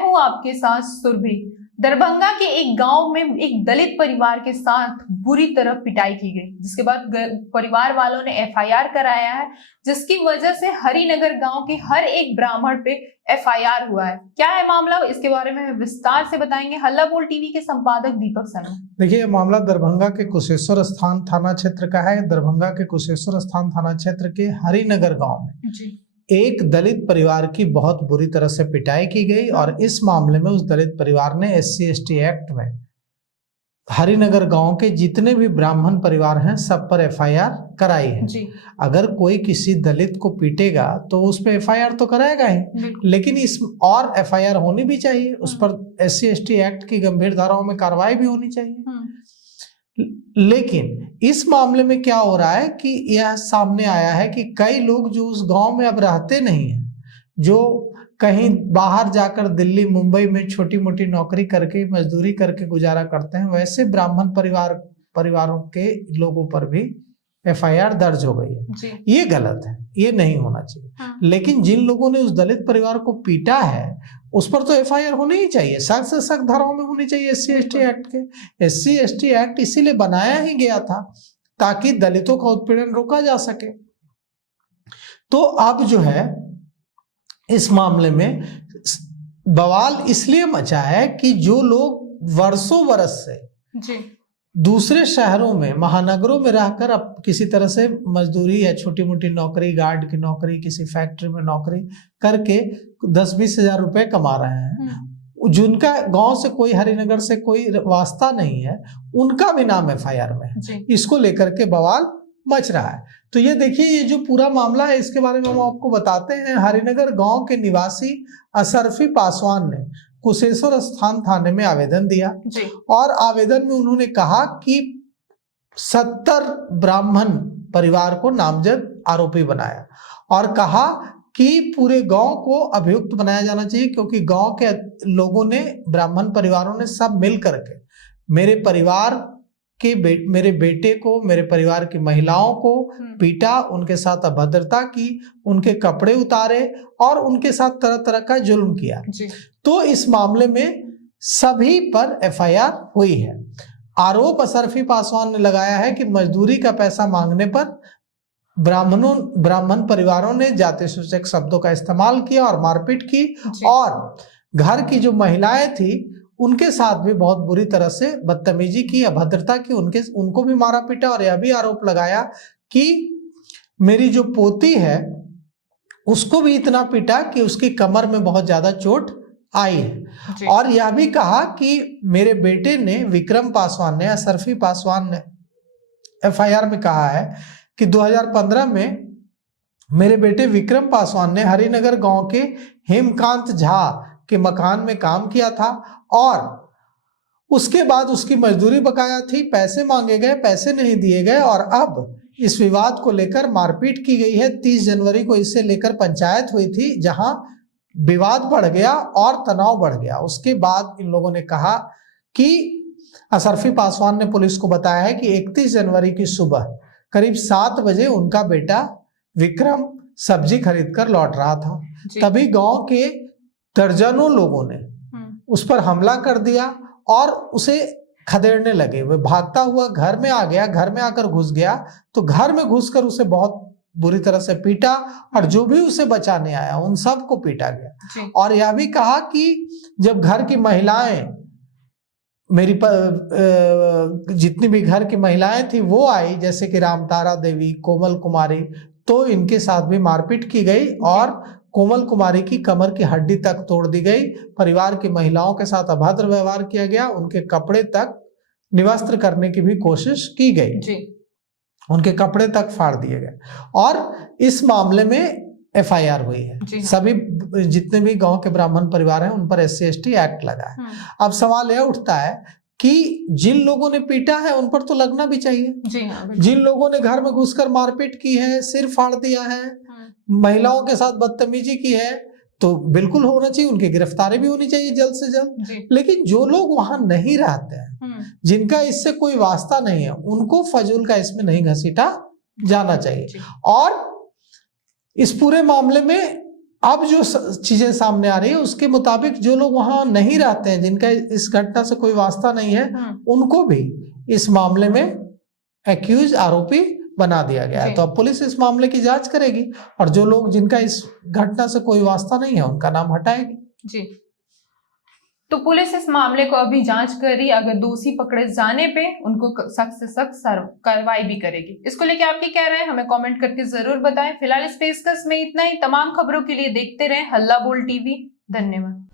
हूँ आपके साथ सुरभि। दरभंगा के एक गांव में एक दलित परिवार के साथ बुरी तरह पिटाई की गई, जिसके बाद परिवार वालों ने एफआईआर कराया है, जिसकी वजह से हरिनगर गांव के हर एक ब्राह्मण पे एफआईआर हुआ है। क्या है मामला, इसके बारे में विस्तार से बताएंगे हल्ला बोल टीवी के संपादक दीपक सनू। देखिए, मामला दरभंगा के कुशेश्वर स्थान थाना क्षेत्र का है। दरभंगा के कुशेश्वर स्थान थाना क्षेत्र के हरिनगर गांव में जी एक दलित परिवार की बहुत बुरी तरह से पिटाई की गई और इस मामले में उस दलित परिवार ने SC/ST एक्ट में हरिनगर गांव के जितने भी ब्राह्मण परिवार हैं सब पर एफआईआर कराई है। जी। अगर कोई किसी दलित को पीटेगा तो उस पर एफआईआर तो कराएगा ही, लेकिन इस और एफआईआर होनी भी चाहिए, उस पर SC/ST एक्ट की गंभीर धाराओं में कार्रवाई भी होनी चाहिए। लेकिन इस मामले में क्या हो रहा है कि यह सामने आया है कि कई लोग जो उस गांव में अब रहते नहीं हैं, जो कहीं बाहर जाकर दिल्ली मुंबई में छोटी मोटी नौकरी करके मजदूरी करके गुजारा करते हैं, वैसे ब्राह्मण परिवारों के लोगों पर भी एफआईआर दर्ज हो गई है। ये गलत है, ये नहीं होना चाहिए। लेकिन जिन लोगों ने उस दलित परिवार को पीटा है उस पर तो एफआईआर होनी ही चाहिए, सख्त से सख्त धाराओं में होनी चाहिए SC/ST एक्ट के। SC/ST एक्ट इसीलिए बनाया ही गया था ताकि दलितों का उत्पीड़न रोका जा सके। तो अब जो है इस मामले में बवाल इसलिए मचा है कि जो लोग वर्षों बरस से दूसरे शहरों में महानगरों में रहकर अब किसी तरह से मजदूरी या छोटी मोटी नौकरी, गार्ड की नौकरी, किसी फैक्ट्री में नौकरी करके 10-20 हजार रुपए कमा रहे हैं, जिनका गांव से कोई, हरिनगर से कोई वास्ता नहीं है, उनका भी नाम एफआईआर में है। इसको लेकर के बवाल मच रहा है। तो ये देखिए, ये जो पूरा मामला है इसके बारे में हम आपको बताते हैं। हरिनगर गांव के निवासी अशरफी पासवान ने कुशेश्वर स्थान थाने में आवेदन दिया और आवेदन में उन्होंने कहा कि 70 ब्राह्मण परिवार को नामजद आरोपी बनाया और कहा कि पूरे गांव को अभियुक्त बनाया जाना चाहिए, क्योंकि गांव के लोगों ने, ब्राह्मण परिवारों ने सब मिल करके मेरे बेटे को, मेरे परिवार की महिलाओं को पीटा, उनके साथ अभद्रता की, उनके कपड़े उतारे और उनके साथ तरह तरह का जुल्म किया। तो इस मामले में सभी पर एफआईआर हुई है। आरोप अशरफी पासवान ने लगाया है कि मजदूरी का पैसा मांगने पर ब्राह्मण परिवारों ने जाति सूचक शब्दों का इस्तेमाल किया और मारपीट की और घर की जो महिलाएं थी उनके साथ भी बहुत बुरी तरह से बदतमीजी की, अभद्रता की, उनको भी मारा पीटा। और यह भी आरोप लगाया कि मेरी जो पोती है उसको भी इतना पीटा कि उसकी कमर में बहुत ज्यादा चोट आई है। और यह भी कहा कि मेरे बेटे ने, विक्रम पासवान ने, अशरफी पासवान ने एफआईआर में कहा है कि 2015 में मेरे बेटे विक्रम पासवान ने हरिनगर गांव के हेमकांत झा के मकान में काम किया था और उसके बाद उसकी मजदूरी बकाया थी, पैसे मांगे गए, पैसे नहीं दिए गए और अब इस विवाद को लेकर मारपीट की गई है। 30 जनवरी को इसे लेकर पंचायत हुई थी, जहां विवाद बढ़ गया और तनाव बढ़ गया। उसके बाद इन लोगों ने कहा कि अशरफी पासवान ने पुलिस को बताया है कि 31 जनवरी की सुबह करीब 7 बजे उनका बेटा विक्रम सब्जी खरीद कर लौट रहा था, तभी गांव के दर्जनों लोगों ने उस पर हमला कर दिया और उसे खदेड़ने लगे। वह भागता हुआ घर में आ गया, घर में आकर घुस गया तो घर में घुसकर उसे बहुत बुरी तरह से पीटा और जो भी उसे बचाने आया उन सबको पीटा गया। और यह भी कहा कि जब घर की महिलाएं, जितनी भी घर की महिलाएं थी वो आई, जैसे कि रामतारा देवी, कोमल कुमारी, तो इनके साथ भी मारपीट की गई और कोमल कुमारी की कमर की हड्डी तक तोड़ दी गई। परिवार की महिलाओं के साथ अभद्र व्यवहार किया गया, उनके कपड़े तक निवस्त्र करने की भी कोशिश की गई, उनके कपड़े तक फाड़ दिए गए और इस मामले में एफआईआर हुई है। सभी जितने भी गांव के ब्राह्मण परिवार हैं उन पर SC/ST एक्ट लगा है। अब सवाल यह उठता है कि जिन लोगों ने पीटा है उन पर तो लगना भी चाहिए। जिन लोगों ने घर में घुसकर मारपीट की है, सिर फाड़ दिया है, महिलाओं के साथ बदतमीजी की है, तो बिल्कुल होना चाहिए, उनकी गिरफ्तारी भी होनी चाहिए जल्द से जल्द। लेकिन जो लोग वहां नहीं रहते हैं, जिनका इससे कोई वास्ता नहीं है, उनको फजूल का इसमें नहीं घसीटा जाना चाहिए। और इस पूरे मामले में अब जो चीजें सामने आ रही है उसके मुताबिक जो लोग वहां नहीं रहते हैं, जिनका इस घटना से कोई वास्ता नहीं है, उनको भी इस मामले में एक्यूज, आरोपी बना दिया गया है। तो अब पुलिस इस मामले की जांच करेगी और जो लोग जिनका इस घटना से कोई वास्ता नहीं है उनका नाम हटाएगी। जी, तो पुलिस इस मामले को अभी जांच कर रही है, अगर दोषी पकड़े जाने पे उनको सख्त से सख्त कार्रवाई भी करेगी। इसको लेके आपकी क्या राय है हमें कमेंट करके जरूर बताएं। फिलहाल इस पेशकश में इतना ही। तमाम खबरों के लिए देखते रहें हल्ला बोल टीवी। धन्यवाद।